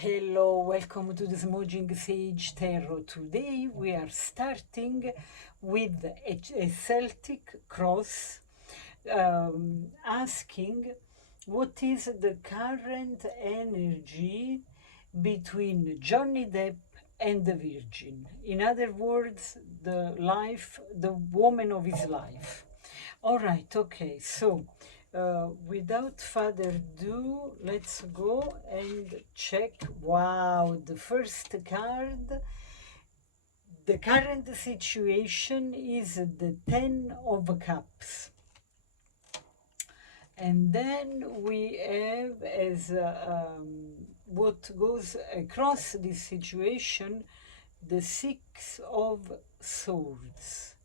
Hello, welcome to the Smudging Sage Tarot. Today we are starting with a Celtic cross, asking what is the current energy between Johnny Depp and the Virgin. In other words, the woman of his life. All right, okay, so without further ado, let's go and check. Wow, the first card. The current situation is the Ten of Cups. And then we have as what goes across this situation, the Six of Swords.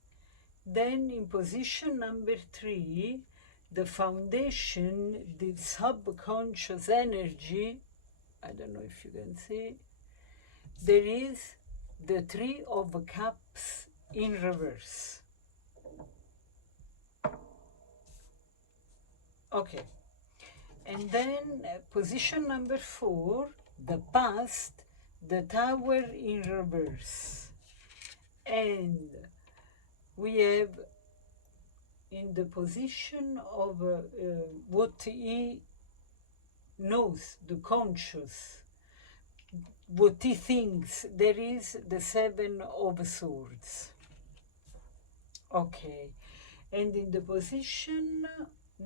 Then in position number 3, the foundation, the subconscious energy, I don't know if you can see, there is the Three of Cups in reverse. Okay. And then position number 4, the past, the Tower in reverse. And we have in the position of what he knows, the conscious, what he thinks, there is the Seven of Swords. Okay, and in the position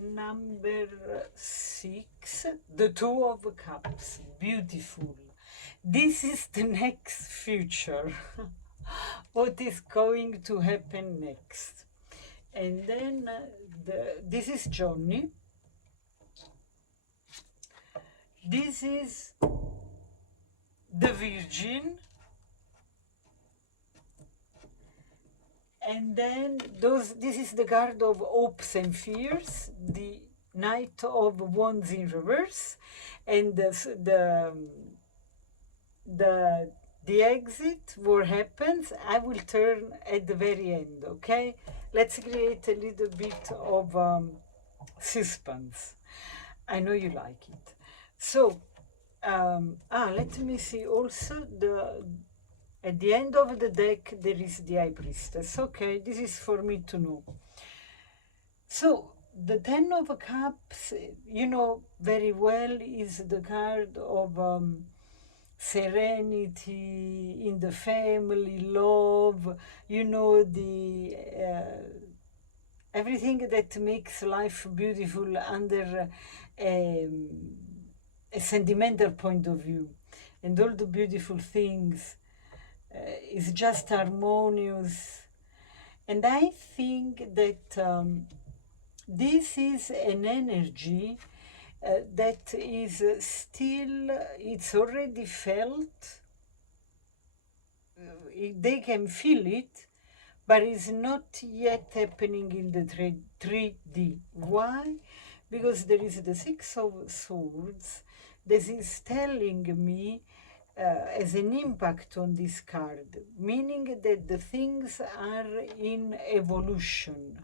number 6, the Two of Cups. Beautiful. This is the next future. What is going to happen next? And then this is Johnny. This is the Virgin. And then this is the card of hopes and fears, the Knight of Wands in reverse, and the exit, what happens, I will turn at the very end, okay? Let's create a little bit of suspense. I know you like it. So, let me see also at the end of the deck, there is the High Priestess. Okay, this is for me to know. So, the Ten of Cups, you know very well, is the card of serenity in the family, love, you know, everything that makes life beautiful under a sentimental point of view. And all the beautiful things is just harmonious. And I think that this is an energy that is still, it's already felt, they can feel it, but it's not yet happening in the 3D. Why? Because there is the Six of Swords. This is telling me as an impact on this card, meaning that the things are in evolution,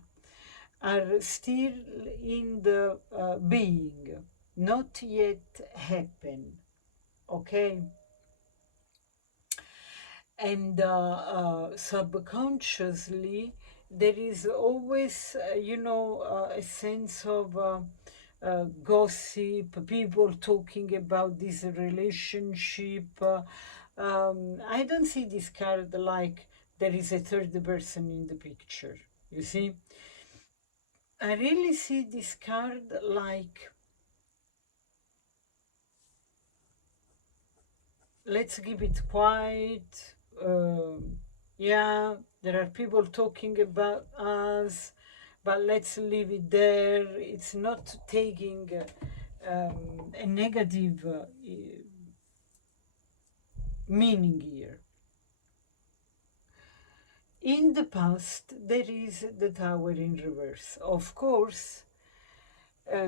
are still in the being, not yet happen, okay? And subconsciously, there is always, a sense of gossip, people talking about this relationship. I don't see this card like there is a third person in the picture, you see? I really see this card like, let's keep it quiet. Yeah, there are people talking about us, but let's leave it there. It's not taking a negative meaning here. In the past, there is the Tower in reverse. Of course,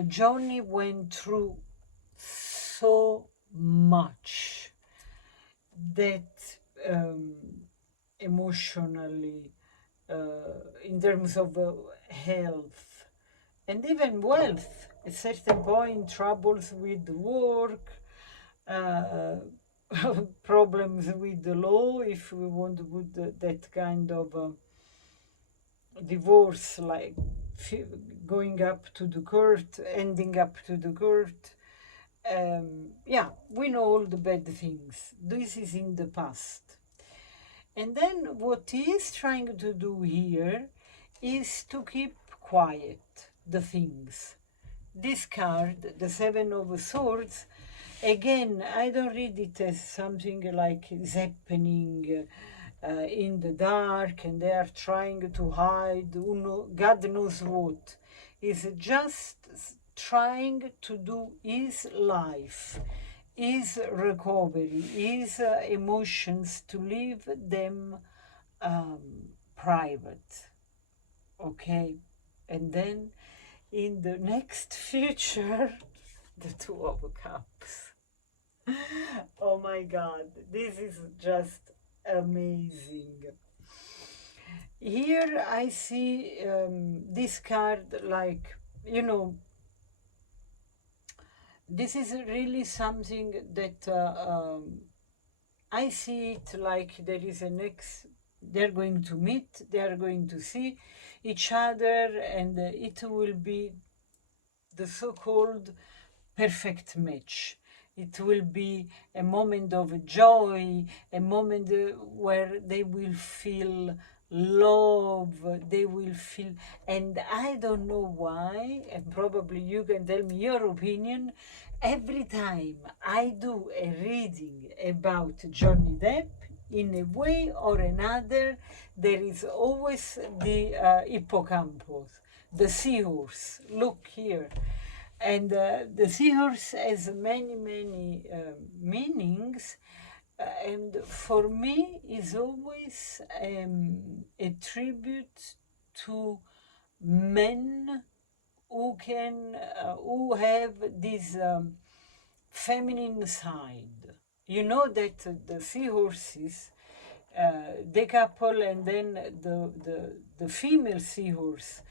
Johnny went through so much that emotionally, in terms of health and even wealth, at certain point, troubles with work, problems with the law, if we want to put that kind of divorce, like going up to the court, ending up to the court. Yeah, we know all the bad things. This is in the past. And then what he is trying to do here is to keep quiet the things. This card, the Seven of Swords, again, I don't read it as something like is happening in the dark and they are trying to hide, God knows what. It's just trying to do his life, his recovery, his emotions, to leave them private. Okay? And then in the next future, the Two of Cups. Oh my God, this is just amazing. Here I see this card like, this is really something that I see it like there is a next, they're going to meet, they're going to see each other, and it will be the so-called perfect match. It will be a moment of joy, a moment where they will feel love, they will feel, and I don't know why, and probably you can tell me your opinion. Every time I do a reading about Johnny Depp, in a way or another, there is always the hippocampus, the seahorse. Look here. And the seahorse has many, many meanings. And for me, is always a tribute to men who can, who have this feminine side. You know that the seahorses, the couple, and then the female seahorse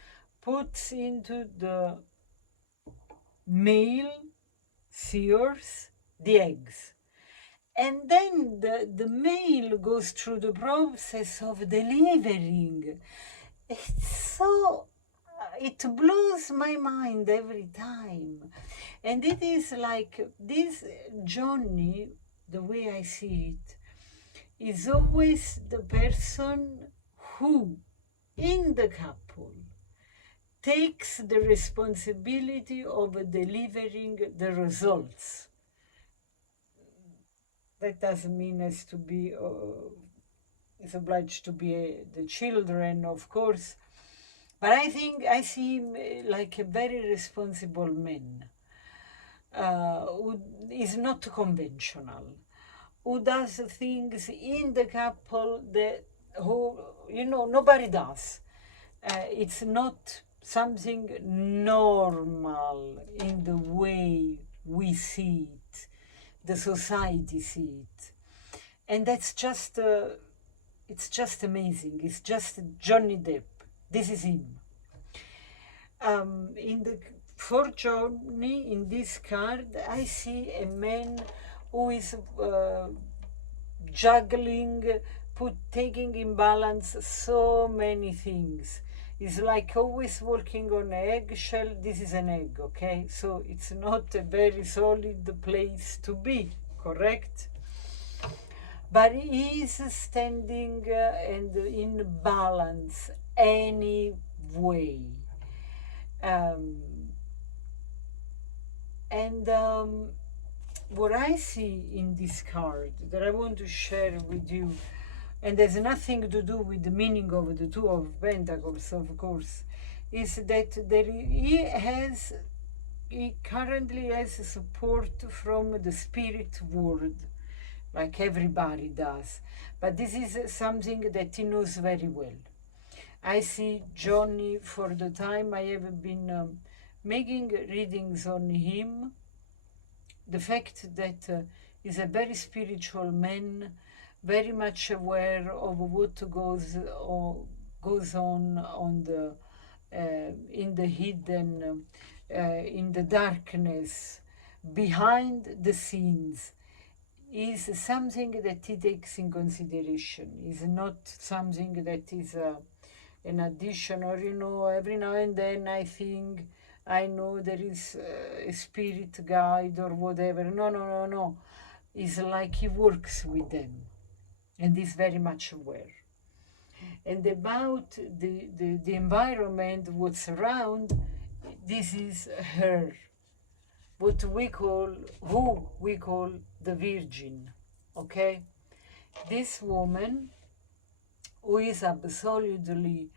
puts into the male seahorse the eggs. And then the male goes through the process of delivering. It's so, it blows my mind every time. And it is like this Johnny, the way I see it, is always the person who, in the couple, takes the responsibility of delivering the results. That doesn't mean as to be, is obliged to be the children, of course. But I think I see him like a very responsible man, who is not conventional, who does things in the couple that, who, nobody does. It's not something normal in the way we see it, the society see it. And that's just, it's just amazing. It's just Johnny Depp. This is him. For Johnny, in this card, I see a man who is juggling, taking in balance so many things. It's like always walking on an eggshell. This is an egg, okay? So it's not a very solid place to be, correct? But he is standing and in balance anyway. What I see in this card that I want to share with you, and there's nothing to do with the meaning of the Two of Pentacles, of course, is that he currently has support from the spirit world, like everybody does. But this is something that he knows very well. I see Johnny, for the time I have been making readings on him, the fact that he's a very spiritual man, very much aware of what goes on the in the hidden, in the darkness, behind the scenes. is something that he takes in consideration. Is not something that is an addition, or every now and then I think I know there is a spirit guide or whatever. No, no, no, no. It's like he works with them and is very much aware. And about the environment, what's around, this is her, what we call, who we call the Virgin, okay? This woman who is absolutely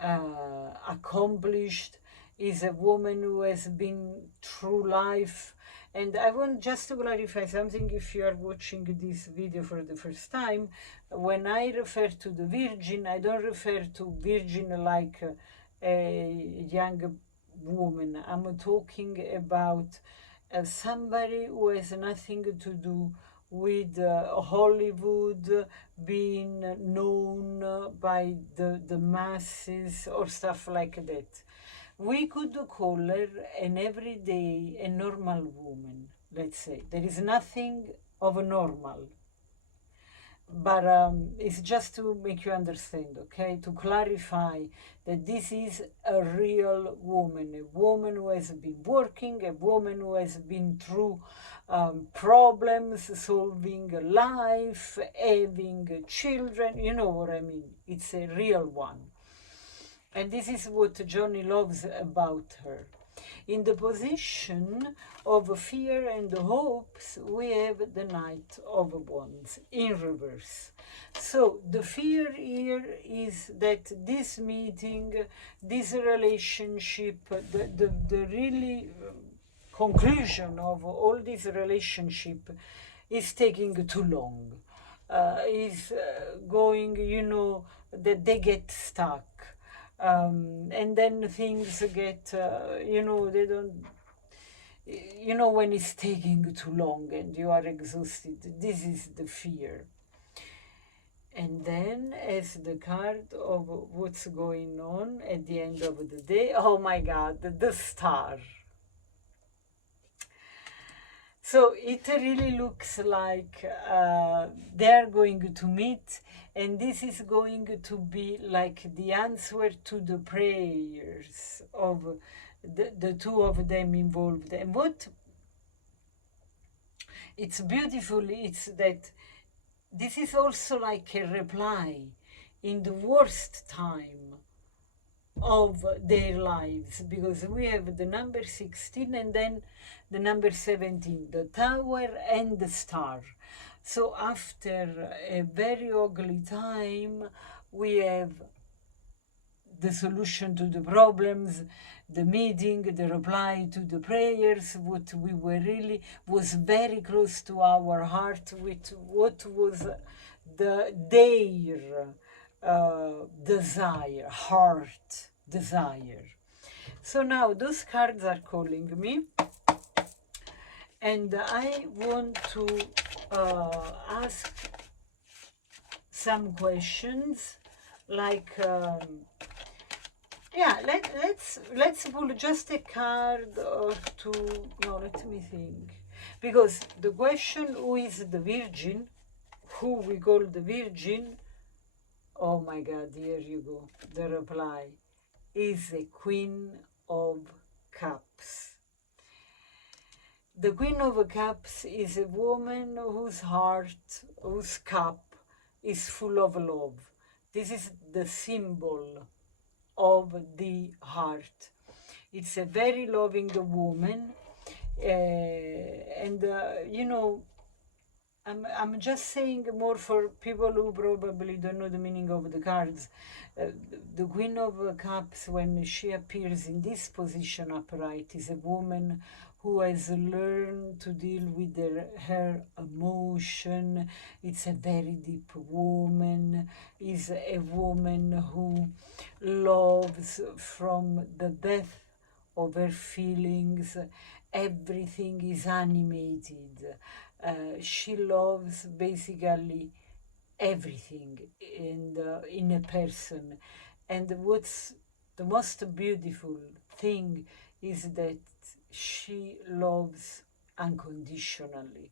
accomplished, is a woman who has been through life. And I want just to clarify something if you are watching this video for the first time. When I refer to the Virgin, I don't refer to Virgin like a young woman. I'm talking about somebody who has nothing to do with Hollywood being known by the masses or stuff like that. We could call her an everyday, a normal woman, let's say. There is nothing of a normal, but it's just to make you understand, okay, to clarify that this is a real woman, a woman who has been working, a woman who has been through problems, solving life, having children, you know what I mean. It's a real one, and this is what Johnny loves about her. In the position of fear and hopes, we have the Knight of Wands in reverse. So the fear here is that this meeting, this relationship, the really conclusion of all this relationship is taking too long. Is going, that they get stuck. And then things get, they don't, when it's taking too long and you are exhausted, this is the fear. And then, as the card of what's going on at the end of the day, oh my God, the star. So it really looks like they are going to meet, and this is going to be like the answer to the prayers of the two of them involved. And what it's beautiful, it's that this is also like a reply in the worst time of their lives, because we have the number 16 and then the number 17, the tower and the star. So after a very ugly time, we have the solution to the problems, the meeting, the reply to the prayers, what we were really was very close to our heart, with what was their desire, heart desire. So now those cards are calling me, and I want to ask some questions, like yeah, let's pull just a card or two. No, let me think, because the question, who is the Virgin, who we call the Virgin, oh my God, here you go, the reply is the Queen of Cups. The Queen of Cups is a woman whose heart, whose cup is full of love. This is the symbol of the heart. It's a very loving woman, and I'm just saying more for people who probably don't know the meaning of the cards. The Queen of Cups, when she appears in this position upright, is a woman who has learned to deal with her emotion. It's a very deep woman, is a woman who loves from the depth of her feelings. Everything is animated. She loves basically everything in a person. And what's the most beautiful thing is that she loves unconditionally.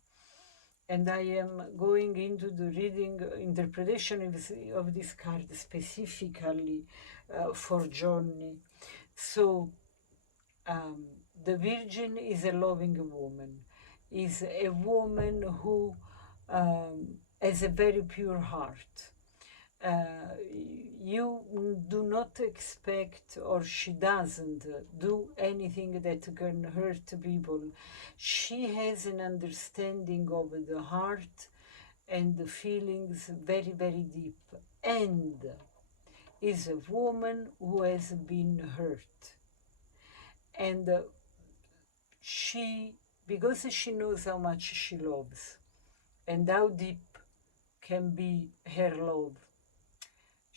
And I am going into the reading interpretation of this card specifically for Johnny. So um, the Virgin is a loving woman, is a woman who has a very pure heart. You do not expect, or she doesn't do anything that can hurt people. She has an understanding of the heart and the feelings very, very deep, and is a woman who has been hurt. And she, because she knows how much she loves and how deep can be her love,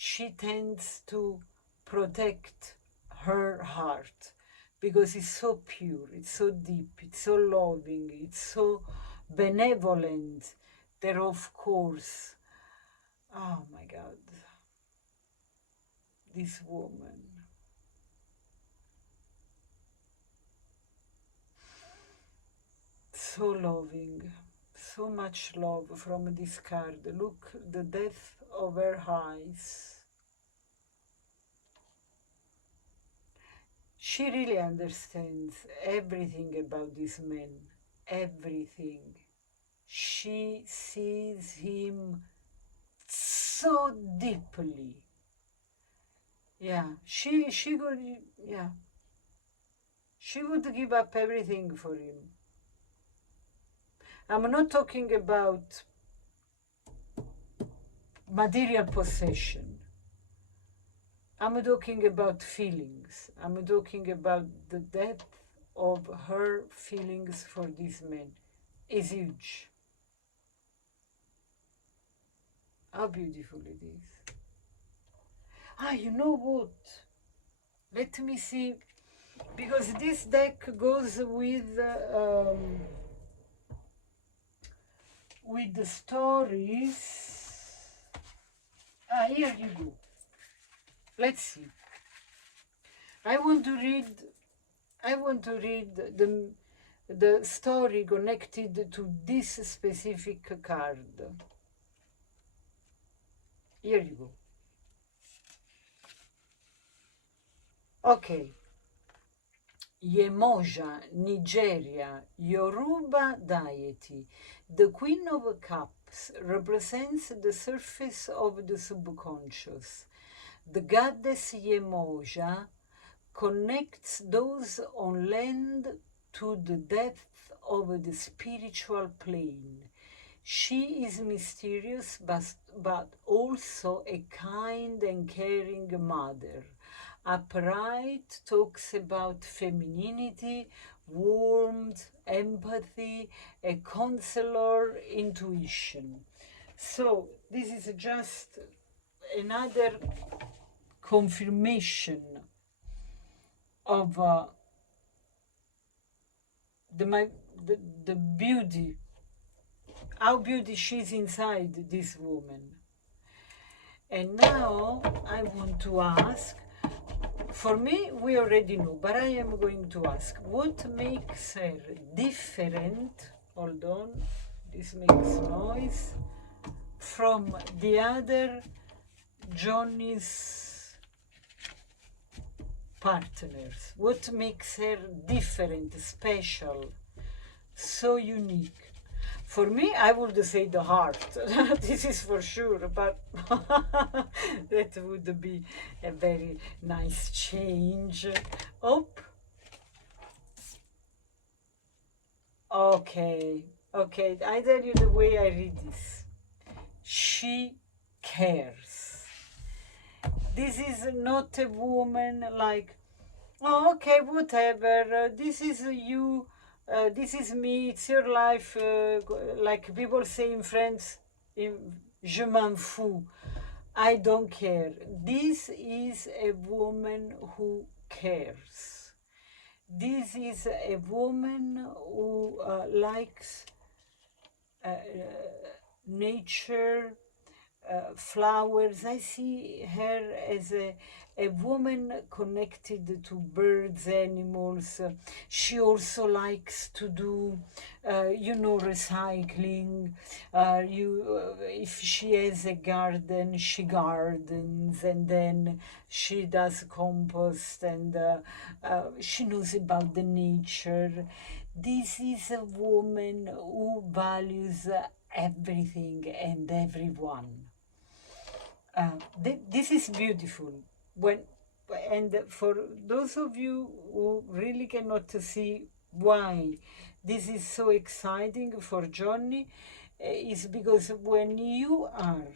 she tends to protect her heart because it's so pure, it's so deep, it's so loving, it's so benevolent that, of course, oh my God, this woman. So loving, so much love from this card. Look, the depth of her eyes. She really understands everything about this man, everything. She sees him so deeply. Yeah, she would, yeah, she would give up everything for him. I'm not talking about material possession. I'm talking about feelings. I'm talking about the depth of her feelings for this man is huge. How beautiful it is. Ah, you know what? Let me see, because this deck goes with the stories. Ah, here you go. Let's see. I want to read. I want to read the story connected to this specific card. Here you go. Okay. Yemoja, Nigeria, Yoruba deity. The Queen of Cups represents the surface of the subconscious. The goddess Yemoja connects those on land to the depth of the spiritual plane. She is mysterious but also a kind and caring mother. Upright talks about femininity, warmth, empathy, a counselor, intuition. So this is just another confirmation of the, the beauty, how beauty she's inside this woman. And now I want to ask, for me, we already know, but I am going to ask, what makes her different, hold on, this makes noise, from the other Johnny's partners? What makes her different, special, so unique? For me, I would say the heart. This is for sure, but that would be a very nice change. Oh, okay, okay. I tell you the way I read this. She cares. This is not a woman like, oh, okay, whatever. This is you. This is me. It's your life. Like people say in France, je m'en fous. I don't care. This is a woman who cares. This is a woman who likes nature, flowers. I see her as a woman connected to birds, animals. She also likes to do, recycling. If she has a garden, she gardens, and then she does compost, and she knows about the nature. This is a woman who values everything and everyone. This is beautiful. When and for those of you who really cannot see why this is so exciting for Johnny, is because when you are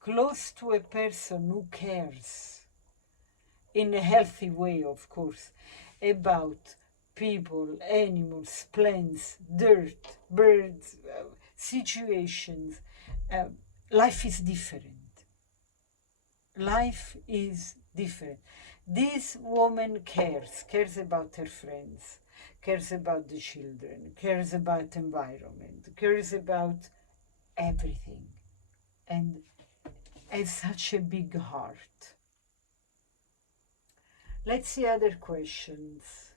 close to a person who cares in a healthy way, of course, about people, animals, plants, dirt, birds, situations, uh, life is different. Life is different. This woman cares about her friends, cares about the children, cares about environment, cares about everything, and has such a big heart. Let's see other questions.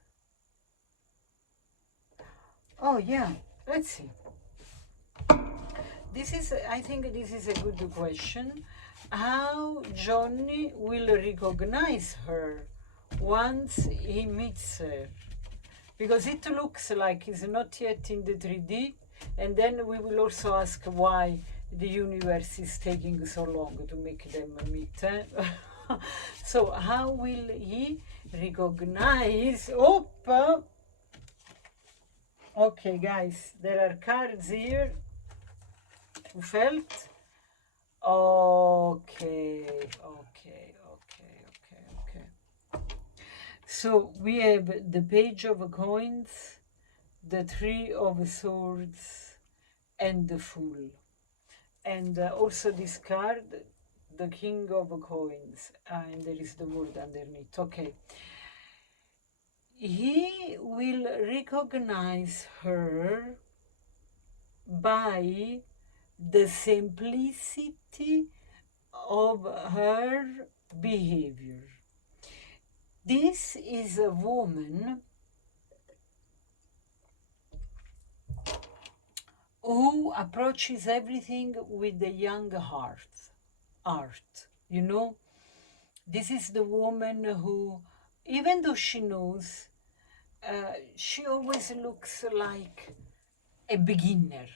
Oh yeah, let's see. I think this is a good question. How Johnny will recognize her once he meets her. Because it looks like it's not yet in the 3D, and then we will also ask why the universe is taking so long to make them meet. So how will he recognize? Okay, guys, there are cards here. Who felt? Okay. So we have the Page of Coins, the Three of Swords, and the Fool. And also this card, the King of Coins, and there is the word underneath. Okay. He will recognize her by the simplicity of her behavior. This is a woman who approaches everything with a young art. This is the woman who, even though she knows, she always looks like a beginner.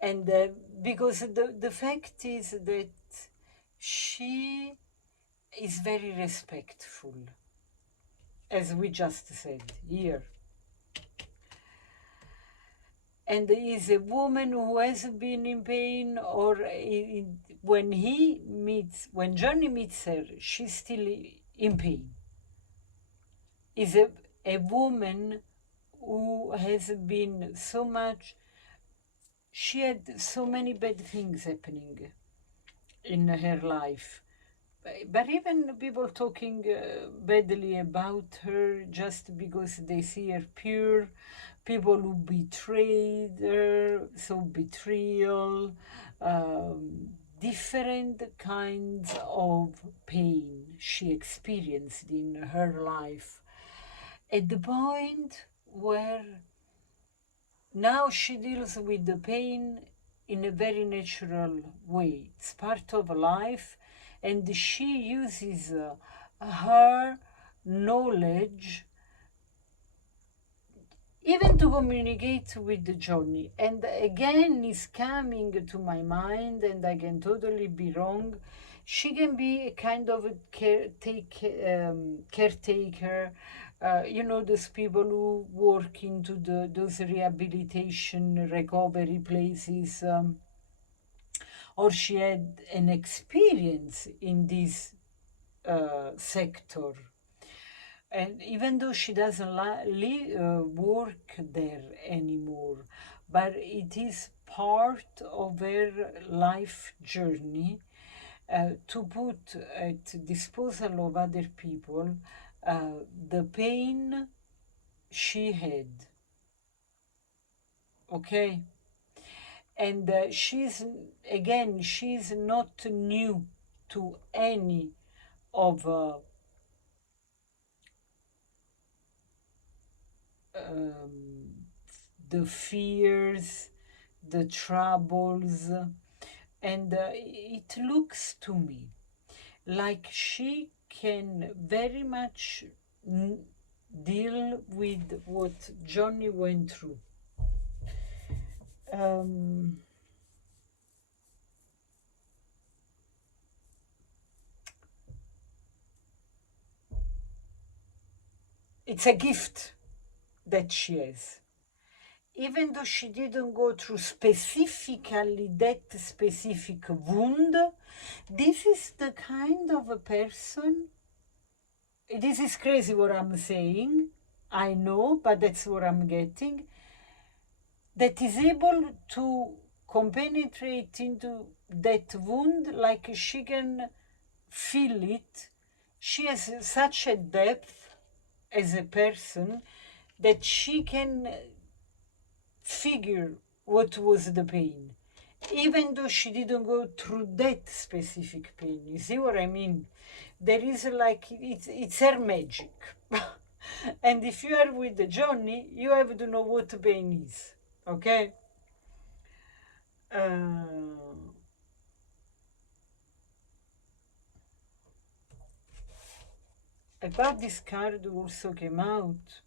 And because the fact is that she is very respectful, as we just said here. And is a woman who has been in pain, or when Johnny meets her, she's still in pain. Is a woman who has been so much, she had so many bad things happening in her life. But even people talking badly about her just because they see her pure, people who betrayed her, so betrayal, different kinds of pain she experienced in her life. At the point where now she deals with the pain in a very natural way. It's part of life, and she uses her knowledge even to communicate with Johnny. And again, is coming to my mind, and I can totally be wrong. She can be a kind of a caretaker. Those people who work into those rehabilitation recovery places, or she had an experience in this sector. And even though she doesn't work there anymore, but it is part of her life journey to put at disposal of other people the pain she had. Okay? And she's not new to any of um, the fears, the troubles, and it looks to me like she can very much n- deal with what Johnny went through. Um, it's a gift that she has. Even though she didn't go through specifically that specific wound, this is the kind of a person. This is crazy what I'm saying. I know, but that's what I'm getting. That is able to compenetrate into that wound like she can feel it. She has such a depth as a person that she can figure what was the pain, even though she didn't go through that specific pain. You see what I mean? There is like it's her magic. And if you are with the Johnny, you have to know what pain is. Okay? Uh, about this card also came out.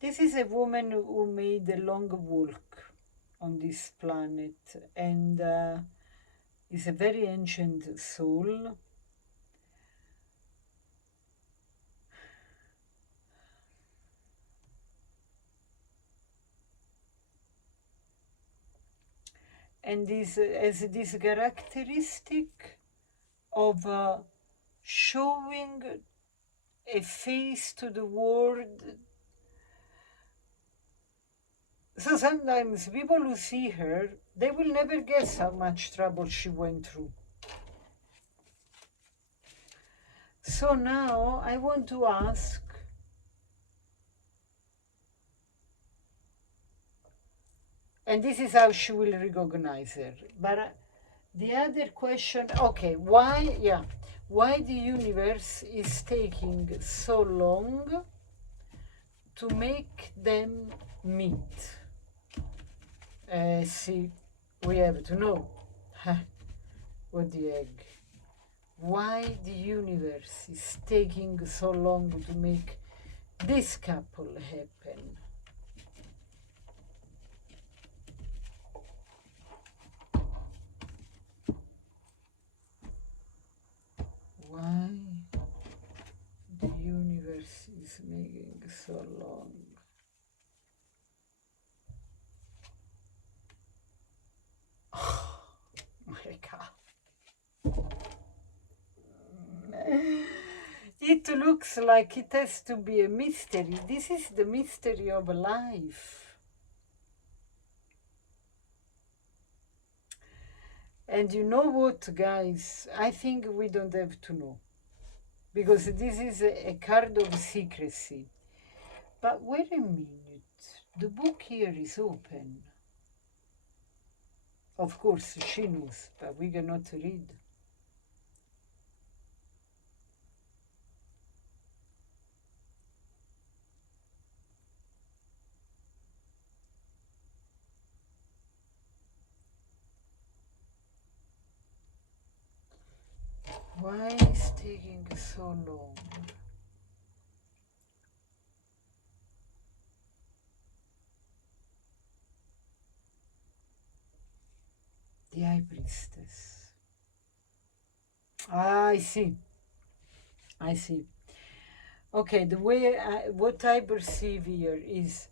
This is a woman who made a long walk on this planet and is a very ancient soul. And this has this characteristic of showing a face to the world. So sometimes people who see her, they will never guess how much trouble she went through. So now I want to ask, and this is how she will recognize her. But the other question, okay, why the universe is taking so long to make them meet? See, we have to know. What the egg? Why the universe is taking so long to make this couple happen? Why the universe is making so long? Oh my God. It looks like it has to be a mystery. This is the mystery of life. And you know what, guys? I think we don't have to know. Because this is a card of secrecy. But wait a minute. The book here is open. Of course, she knows, but we cannot read. Why is taking so long? The High Priestess. Ah, I see. I see. Okay, the way what I perceive here is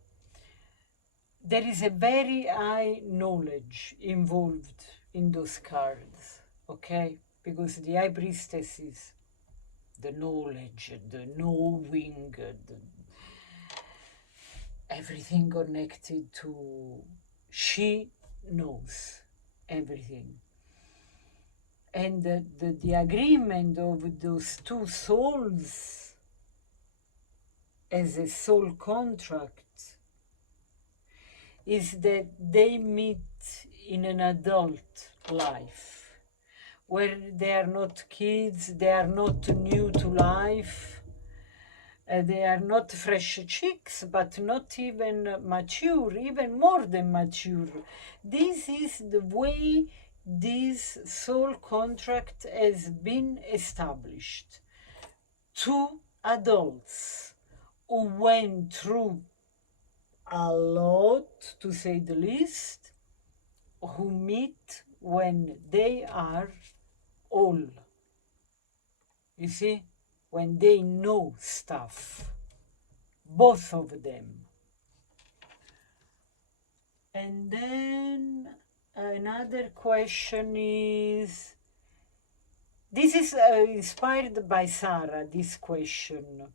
there is a very high knowledge involved in those cards, okay? Because the High Priestess is the knowledge, the knowing, everything connected to. She knows everything. And the agreement of those two souls as a soul contract is that they meet in an adult life, where they are not kids, they are not new to life, they are not fresh chicks, but not even mature, even more than mature. This is the way this soul contract has been established. Two adults who went through a lot, to say the least, who meet when they are old. You see, when they know stuff, both of them. And then another question is, this is inspired by Sarah, this question.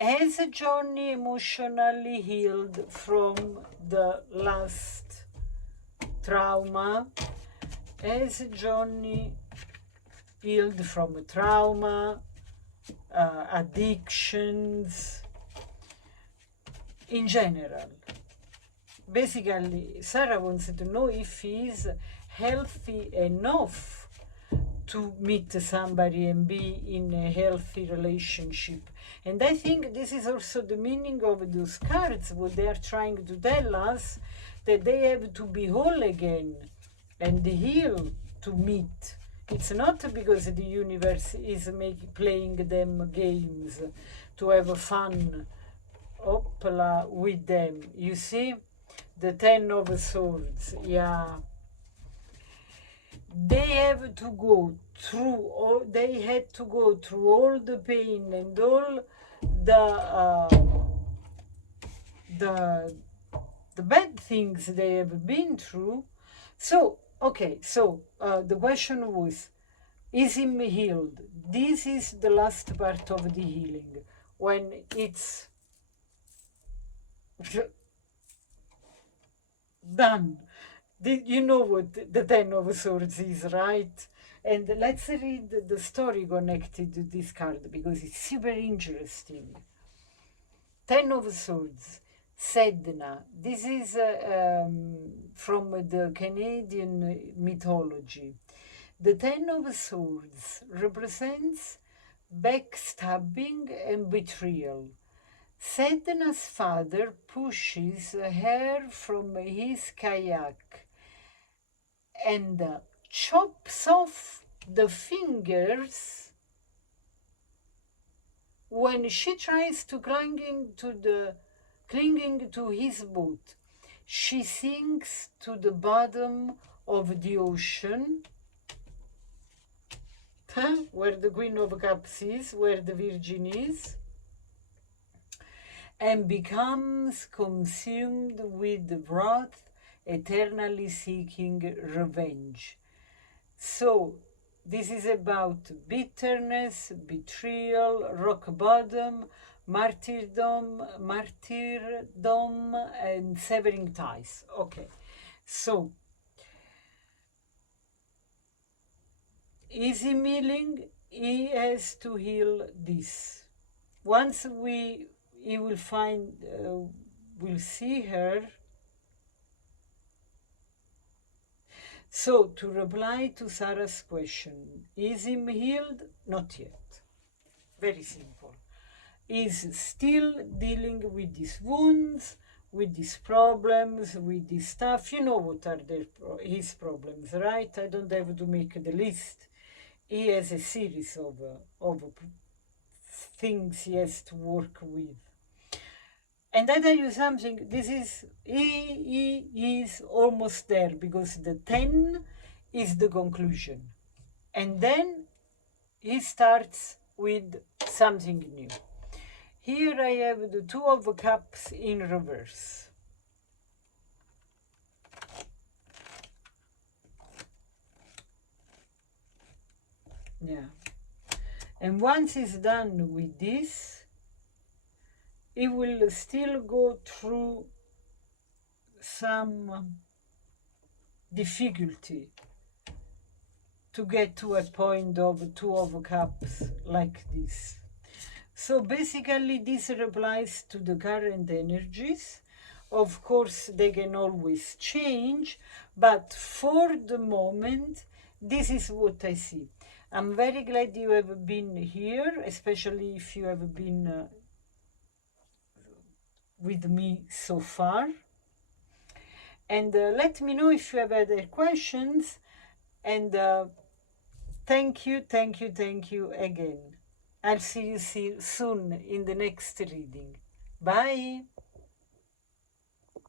Has Johnny emotionally healed from the last trauma? Has Johnny healed from trauma, addictions, in general? Basically, Sarah wants to know if he is healthy enough to meet somebody and be in a healthy relationship. And I think this is also the meaning of those cards, what they are trying to tell us, that they have to be whole again and heal to meet. It's not because the universe is playing them games to have fun opera with them. You see, the Ten of Swords, yeah. They have to go through all, they had to go through all the pain and all the the bad things they have been through. So okay, so the question was, is him healed? This is the last part of the healing, when it's done. You know what the Ten of Swords is, right? And let's read the story connected to this card, because it's super interesting. Ten of Swords, Sedna. This is from the Canadian mythology. The Ten of Swords represents backstabbing and betrayal. Sedna's father pushes her from his kayak and chops off the fingers when she tries to clinging to his boat. She sinks to the bottom of the ocean, where the Queen of Cups is, where the Virgin is, and becomes consumed with wrath, eternally seeking revenge. So, this is about bitterness, betrayal, rock bottom, martyrdom, and severing ties. Okay, so is he healing? He has to heal this. Once he will find, we'll see her. So, to reply to Sarah's question, is him healed? Not yet. Very simple. Is still dealing with these wounds, with these problems, with this stuff. You know what are his problems, right? I don't have to make the list. He has a series of things he has to work with. And I tell you something, he is almost there, because the 10 is the conclusion. And then he starts with something new. Here I have the Two of Cups in reverse. Yeah. And once he's done with this, he will still go through some difficulty to get to a point of Two of Cups like this. So basically this replies to the current energies Of course, they can always change, but for the moment, this is what I see. I'm very glad you have been here, especially if you have been with me so far. And let me know if you have other questions. And thank you, thank you, thank you again. I'll see you soon in the next reading. Bye.